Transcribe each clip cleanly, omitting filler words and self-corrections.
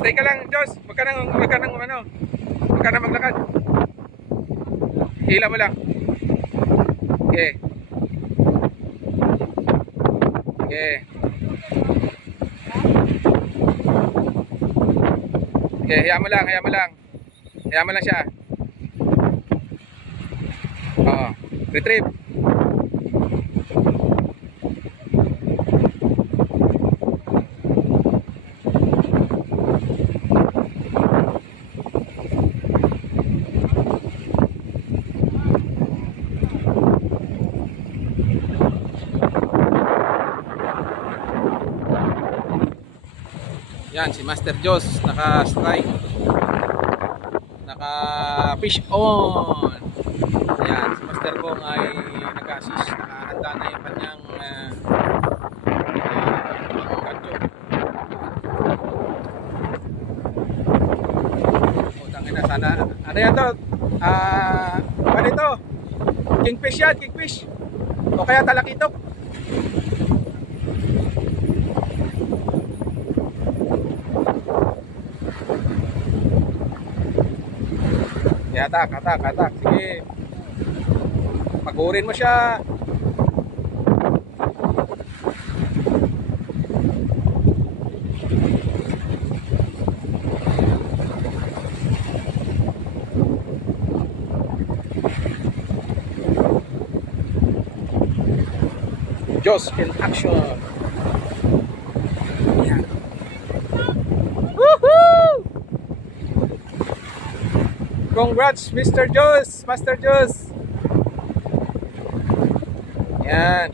Stay ka lang, Diyos. Huwag ka nang maglakad. Hila mo lang. Okay. Okay. Okay, hayaan mo lang. Hayaan mo lang siya. Oo. Retrieve. Yan, si Master Jos naka-strike, naka-fish on. Yan, si Master Kong ay nag-assist, nakahanda na yung kanyang kanyo. Utangin na, sana, ano yan to? Ano ito? Kingfish yan, kingfish. O kaya talakitok. Atak. Sige. Pagurin mo siya. Jos in action. Yan. Woohoo! Congrats, Mr. Jos, Master Jos. Yan.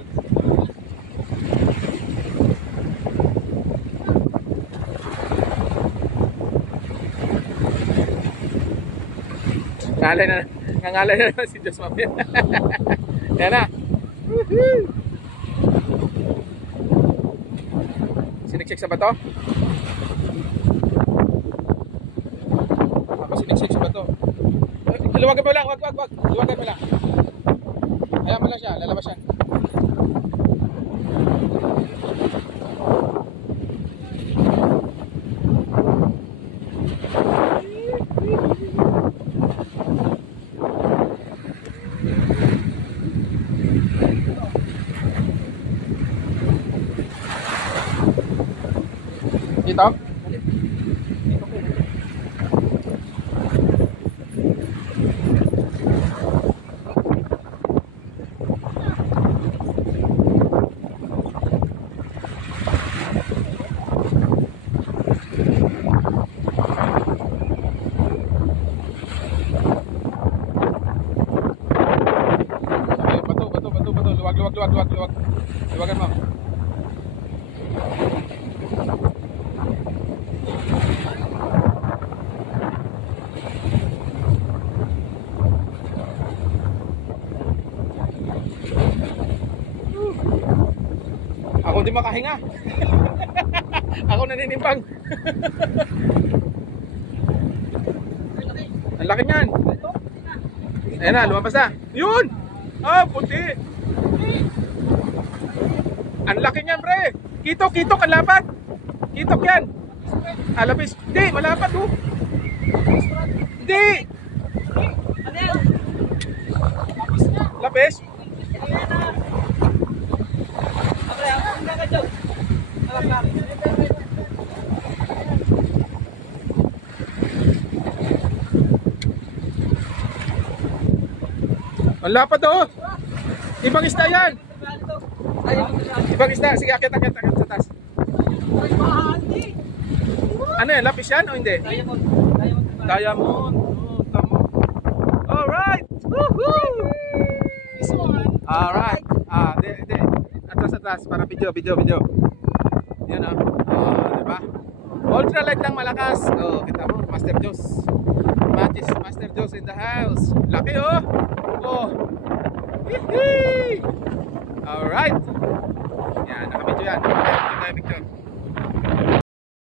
Ngangalay na naman si Jos Mafia. Yan na. Siniksik sa bato? Ako siniksik sa bato. Luwagan mo lang, wag. Luwagan mo lang. Hayaan mo lang siya, lalabas siya. Dito? Luwag. Luwagan mo. Ako di makahinga. Ako naninimbang. Ang laki niyan. Ayan na, lumabas na. Yun! Ah, puti. Ang laki niyan, pre. Kitok, ang lapad. Kitok yan. Alabis. Hindi, malapad, oh. Hindi. Lapis? Ang lapad, oh. Ibang isda yan. Ibang isda. Sige, akit sa taas. Ano yan? Lapis yan o hindi? Diamond. Oh, tamo. Alright. Woohoo! This one. Alright. Atras. Para video. Yan o. Diba? Ultralight lang malakas. Oh, kita mo. Master Jos. Master Jos in the house. Laki, oh. Oh. Hihi! Alright. Yan, nakabidyo yan. Picture.